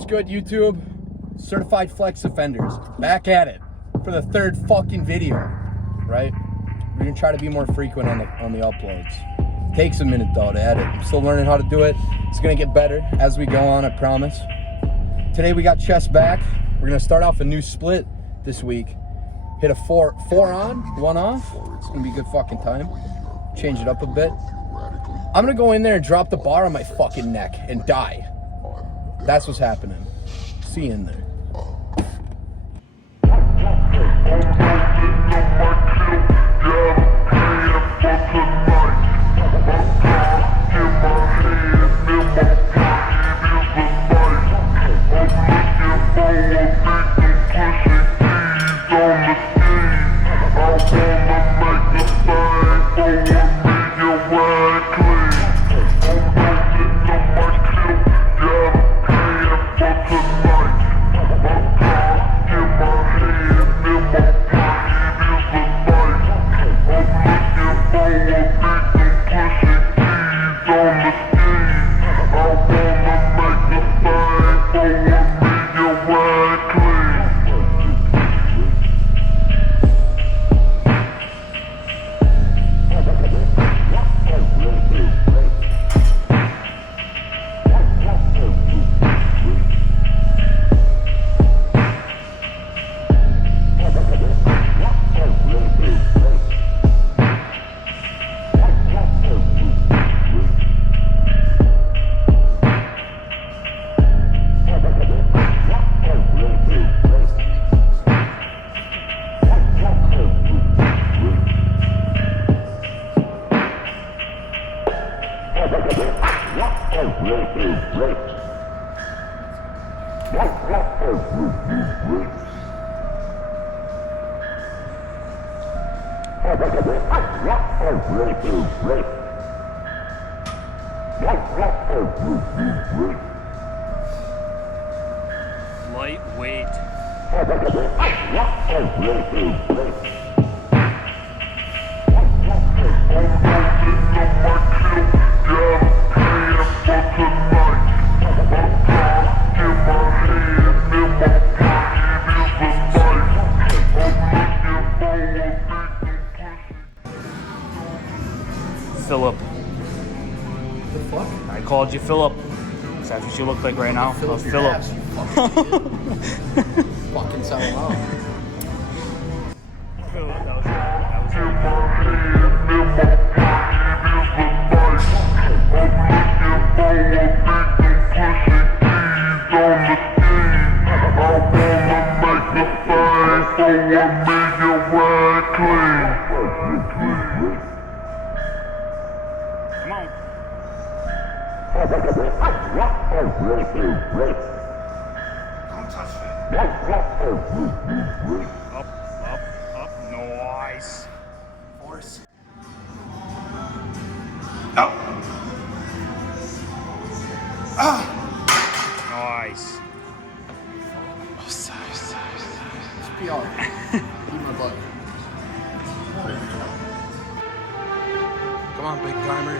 What's good, YouTube? Certified Flex Offenders, back at it for the third fucking video, right? We're gonna try to be more frequent on the uploads. Takes a minute though to edit. I'm still learning how to do it. It's gonna get better as we go on, I promise. Today we got chest back. We're gonna start off a new split this week. Hit a four on, 1 off. It's gonna be a good fucking time. Change it up a bit. I'm gonna go in there and drop the bar on my fucking neck and die. That's what's happening. See you in there. Lightweight. Philip. The fuck? I called you Philip. That's what you look like right now. Philip. Philip. Fucking sound loud. Philip, that was Come on. Don't touch it. Up. Nice. Force. Up. Ah. Nice. Oh, sorry. Just be all right. Eat my butt. Come on, big timer.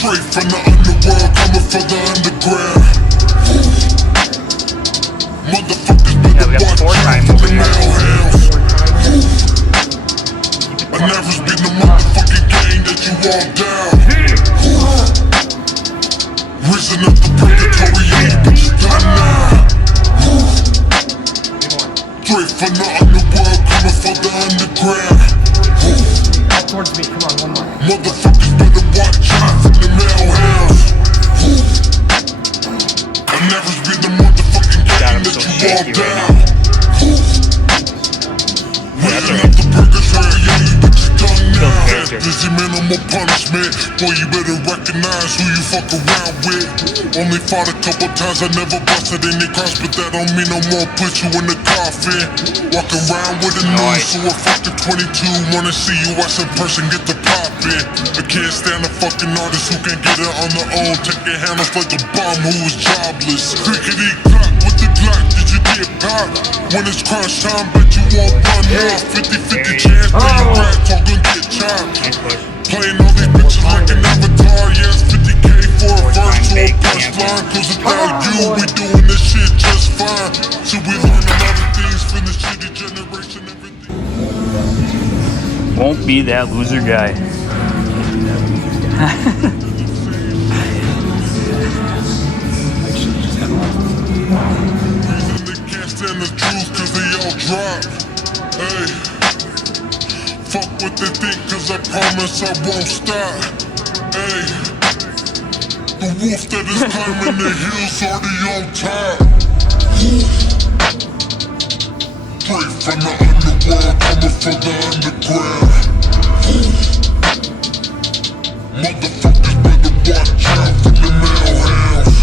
Straight from the underworld, coming from the underground. Motherfuckers better we got watch four out time for over the here. mailhouse. I never been the motherfucking game that you walk down. Risen up the purgatory, ain't bitches done now. Straight from the underworld, coming from the underground. Up towards me, come on, one more. Motherfuckers better watch out for the mailhouse. I never been the motherfucking game God, I'm that so you shaky walk right down. Risen up the purgatory, ain't bitches done now. loser. Dizzy minimal punishment. Boy, you better recognize who you fuck around with. Only fought a couple times, I never busted any cross, but that don't mean no more. Put you in the coffin. Walk around with a noise, so a fucking 22. Wanna see you ass in person, get the poppin'. I can't stand a fucking artist who can get it on their own. Take their hand off like a bum who was jobless. Crickety clock with the Glock, did you get popped? When it's crunch time, bet you won't run off. 50-50 chance that your rats all gonna get chopped. Playing all these bitches like an avatar. Yes, 50K for a virtual punchline. Cause without you, we doing this shit just fine. So we learn a lot of things from the shitty generation. Everything. Won't be that loser guy. They can't stand the truth cause they all drop. Hey, fuck what they think cause I promise I won't stop. Hey, the wolf that is climbing the hills already on top. Straight from the underworld, coming from the underground. Motherfuckers better watch out from the mail house.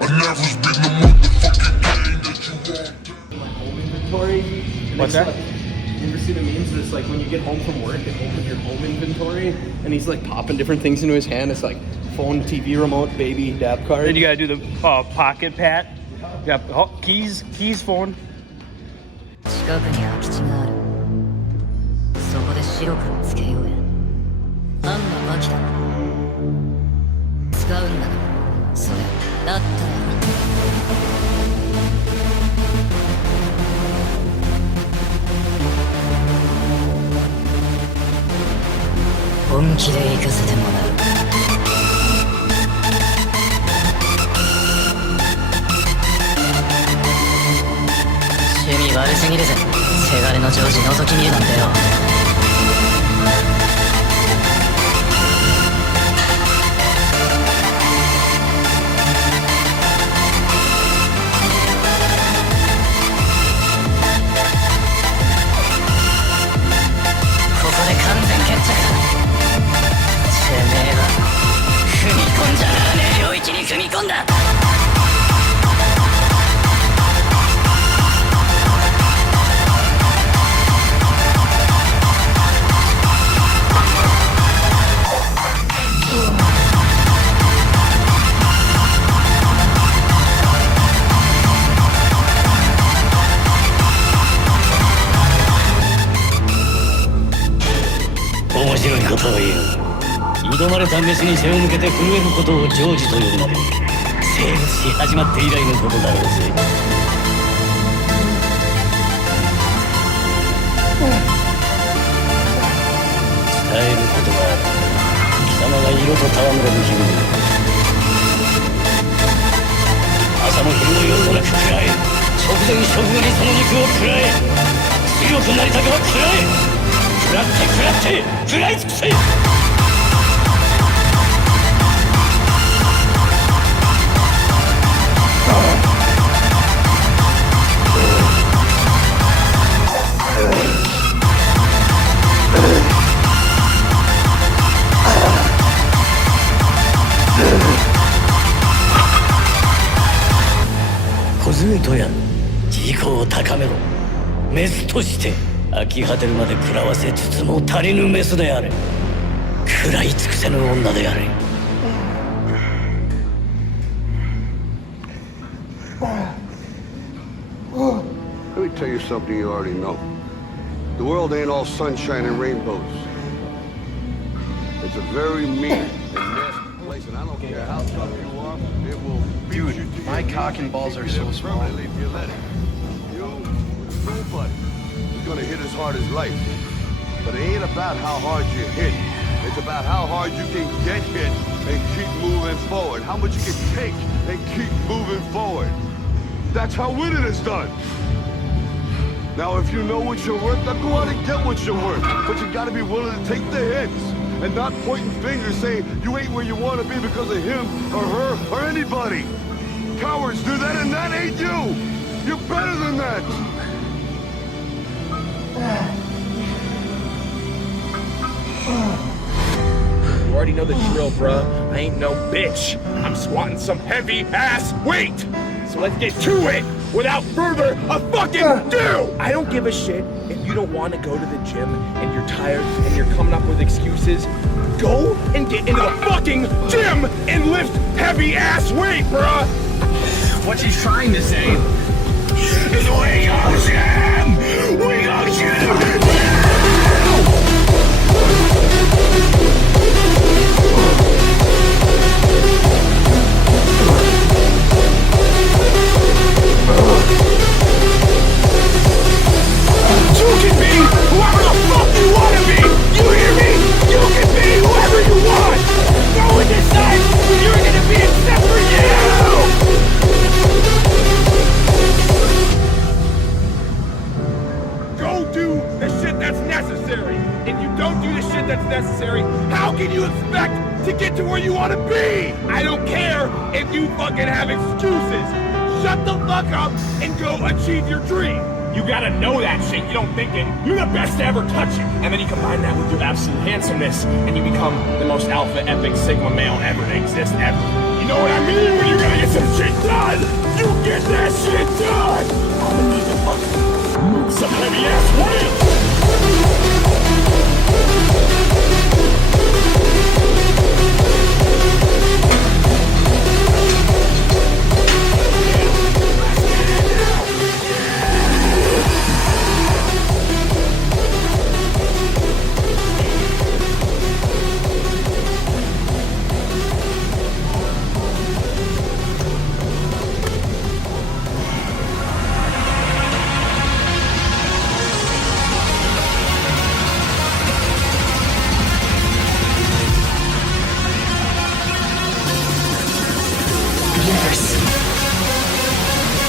I never been the motherfucking game that you want. Home inventory. And What's it's that? Like, you ever see the memes? It's like when you get home from work and open your home inventory, and he's like popping different things into his hand. It's like phone, TV remote, baby, dab card. Then you gotta do the pocket pat. Yeah, keys, phone. 近くに空き地がある。そこで白黒つけようや。あんなバキだ。使うんだな。それだったら。本気で行かせてもらう。趣味悪すぎるぜ。せがれのジョージ覗き見るなんてよ。ここで完全決着だ。てめえは踏み込んじゃならねえ領域に踏み込んだ。面白いことを言う。挑まれたメスに背を向けて震えることをジョージと呼ぶまで生物史始まって以来のことだろうぜ。伝えることがある。貴様が色と戯れる日々。朝も昼も夜もなく食らえ。直前直後にその肉を食らえ。強くなりたくは食らえ。食らって食らい尽くせ。小杖とや自己を高めろ。メスとして飽き果てるまで食らわせつつも足りぬメスであれ。食らい尽くせぬ女であれ。Let me tell you something you already know. The world ain't all sunshine and rainbows. It's a very mean and nasty place, and I don't care how tough you are, it will beat you to my your cock and knees balls are if so you small. permanently if you let it. Nobody is gonna hit as hard as life. But it ain't about how hard you hit. It's about how hard you can get hit and keep moving forward. How much you can take and keep moving forward. That's how winning is done. Now, if you know what you're worth, then go out and get what you're worth. But you gotta be willing to take the hits and not pointing fingers saying you ain't where you want to be because of him or her or anybody. Cowards do that, and that ain't you. You're better than that. know the drill, bruh. I ain't no bitch. I'm squatting some heavy ass weight. So let's get to it without further fucking ado. I don't give a shit if you don't want to go to the gym and you're tired and you're coming up with excuses. Go and get into the fucking gym and lift heavy ass weight, bruh. What she's trying to say is we go gym! We go gym! You can be whoever the fuck you want to be! You hear me? You can be whoever you want! No one decides who you're gonna be except for you! Go do the shit that's necessary! If you don't do the shit that's necessary, how can you expect to get to where you want to be? I don't care if you fucking have excuses! Shut the fuck up and go achieve your dream! You gotta know that shit. You don't thinking you're the best to ever touch it. And then you combine that with your absolute handsomeness, and you become the most alpha, epic, sigma male ever to exist ever. You know what I mean? When you're gonna get some shit done, you get that shit done! I'm gonna need to fucking move some heavy ass weight!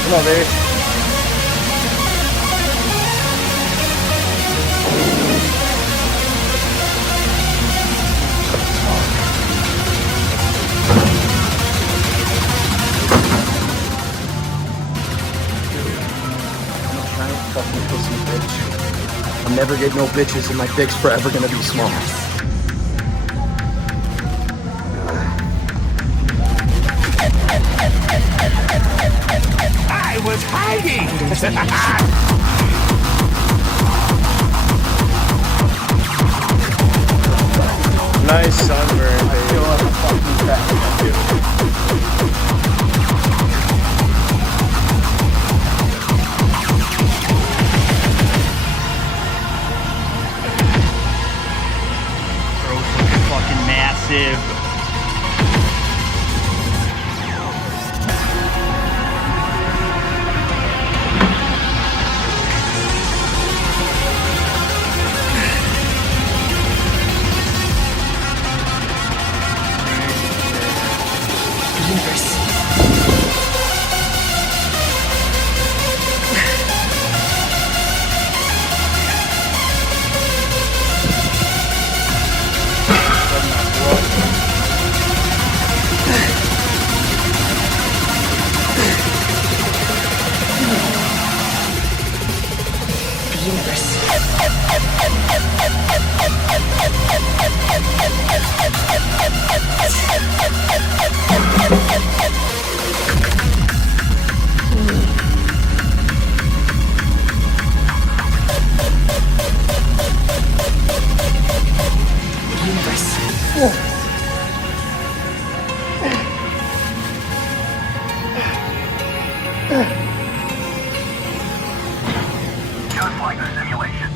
Come on, baby. Fucking pussy bitch. I'm never getting no bitches and my dick's forever gonna be small. I was hiding! Nice sunburn, baby. Feel like a fucking crap. Bro's looking fucking massive. Just like a simulation.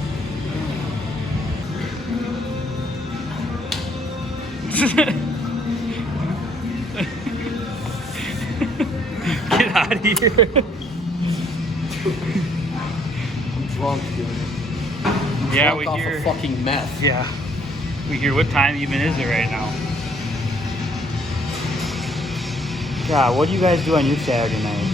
Get out of here. I'm drunk, dude. Yeah, Drunk we off hear. of fucking meth. Yeah, we hear. What time even is it right now? God, what do you guys do on your Saturday night?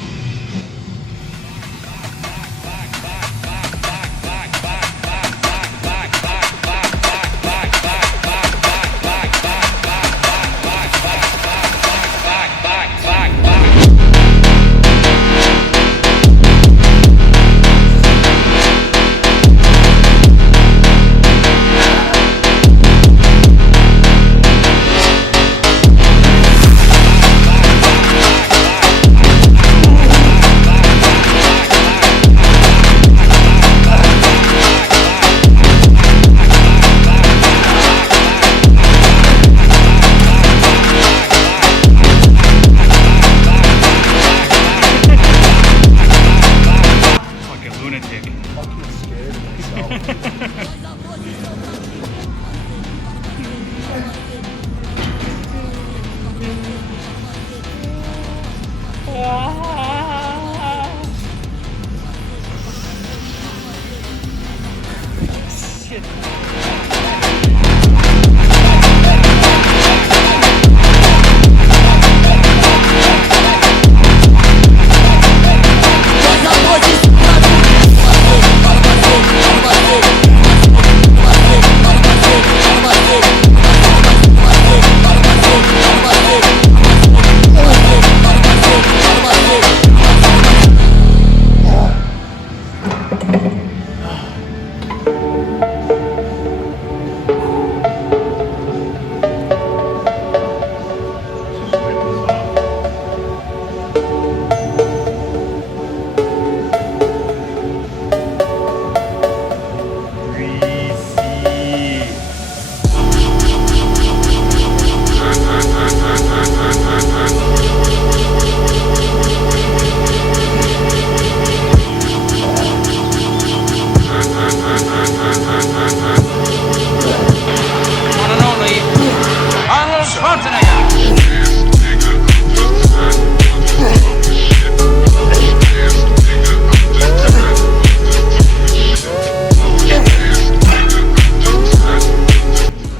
fucking scared of myself.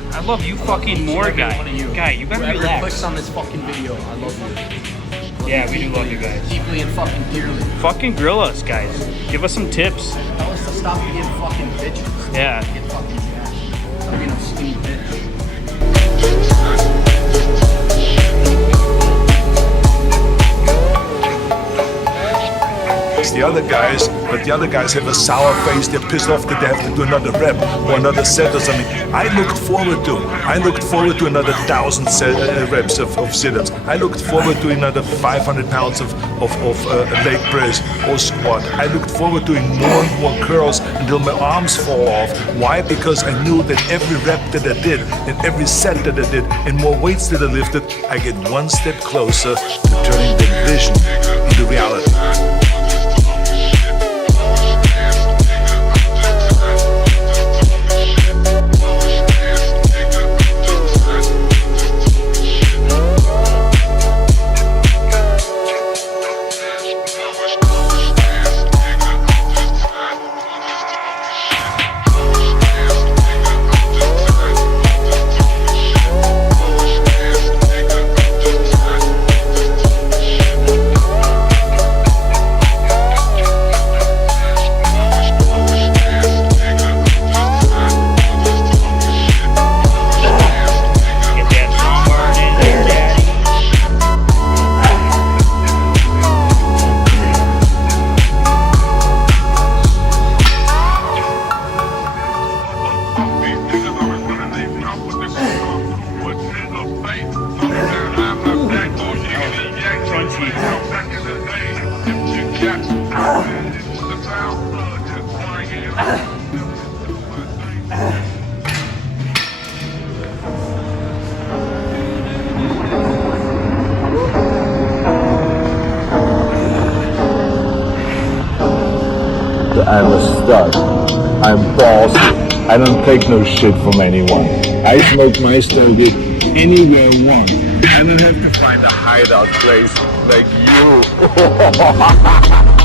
I love you fucking more, guy. Guy, you better Whoever relax. clicks on this fucking video, I love you. Yeah, we do love you guys. Deeply and fucking dearly. Fucking grill us, guys. Give us some tips. Tell us to stop being fucking bitches. Yeah. Get fucking jacked. Stop being a skinny bitch. It's the other guys, but the other guys have a sour face. They're pissed off that they have to do another rep or another set or something. I looked forward to another 1,000 reps of sit-ups. I looked forward to another 500 pounds of leg press or squat. I looked forward to doing more and more curls until my arms fall off. Why? Because I knew that every rep that I did and every set that I did and more weights that I lifted, I get one step closer to turning the vision into reality. I'm a stud. I'm bossy. I don't take no shit from anyone. I smoke my stogie anywhere I want. I don't have to find a hideout place like you.